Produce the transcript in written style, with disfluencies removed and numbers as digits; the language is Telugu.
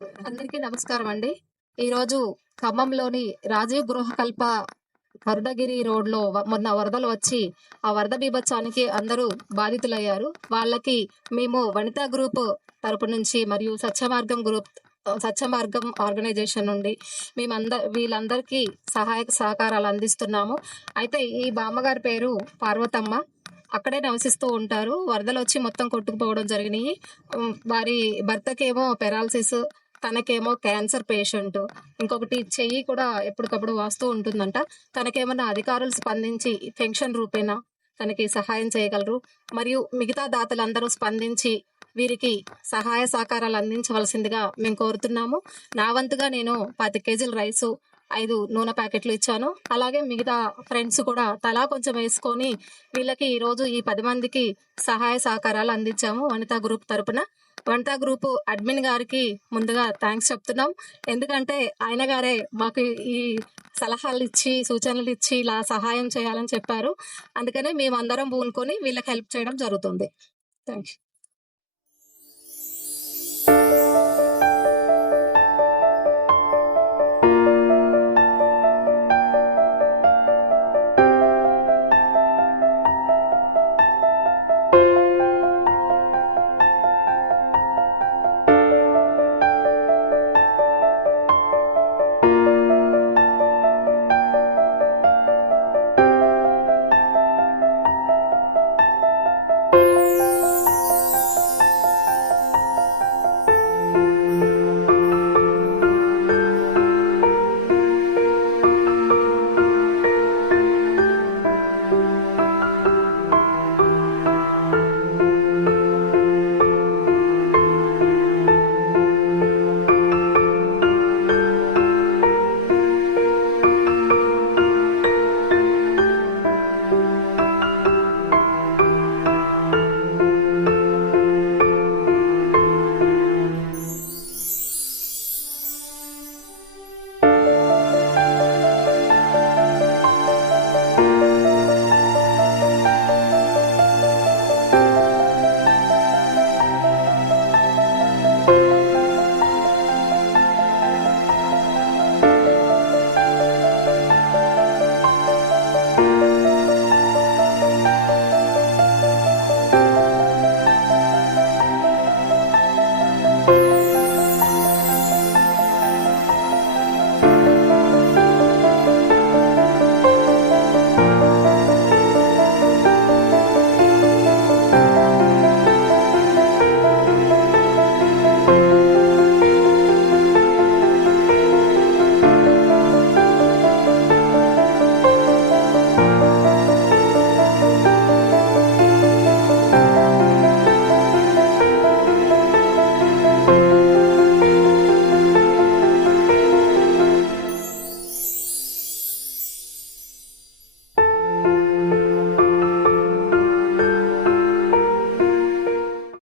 అందరికీ నమస్కారం అండి. ఈరోజు ఖమ్మంలోని రాజీవ్ గృహకల్ప కరుణగిరి రోడ్‌లో మొన్న వరదలు వచ్చి, ఆ వరద బీభత్సానికి అందరూ బాధితులయ్యారు. వాళ్ళకి మేము వనితా గ్రూప్ తరపు నుంచి మరియు సత్యమార్గం ఆర్గనైజేషన్ నుండి వీళ్ళందరికీ సహాయక సహకారాలు అందిస్తున్నాము. అయితే ఈ బామ్మగారి పేరు పార్వతమ్మ. అక్కడే నివసిస్తూ ఉంటారు. వరదలొచ్చి మొత్తం కొట్టుకుపోవడం జరిగినియి. వారి భర్తకేమో పెరాలిసిస్, తనకేమో క్యాన్సర్ పేషెంట్. ఇంకొకటి చెయ్యి కూడా ఎప్పటికప్పుడు వాస్తూ ఉంటుందంట. తనకేమన్నా అధికారులు స్పందించి పెన్షన్ రూపేణా తనకి సహాయం చేయగలరు. మరియు మిగతా దాతలందరూ స్పందించి వీరికి సహాయ సహకారాలు అందించవలసిందిగా మేము కోరుతున్నాము. నా వంతుగా నేను 25 కేజీల రైసు, 5 నూనె ప్యాకెట్లు ఇచ్చాను. అలాగే మిగతా ఫ్రెండ్స్ కూడా తలా కొంచెం వేసుకొని వీళ్ళకి ఈరోజు ఈ 10 మందికి సహాయ సహకారాలు అందించాము వనితా గ్రూప్ తరపున. వనితా గ్రూప్ అడ్మిన్ గారికి ముందుగా థ్యాంక్స్ చెప్తున్నాం. ఎందుకంటే ఆయన గారే మాకు ఈ సలహాలిచ్చి, సూచనలిచ్చి ఇలా సహాయం చేయాలని చెప్పారు. అందుకనే మేమందరం పూనుకొని వీళ్ళకి హెల్ప్ చేయడం జరుగుతుంది. Thank you.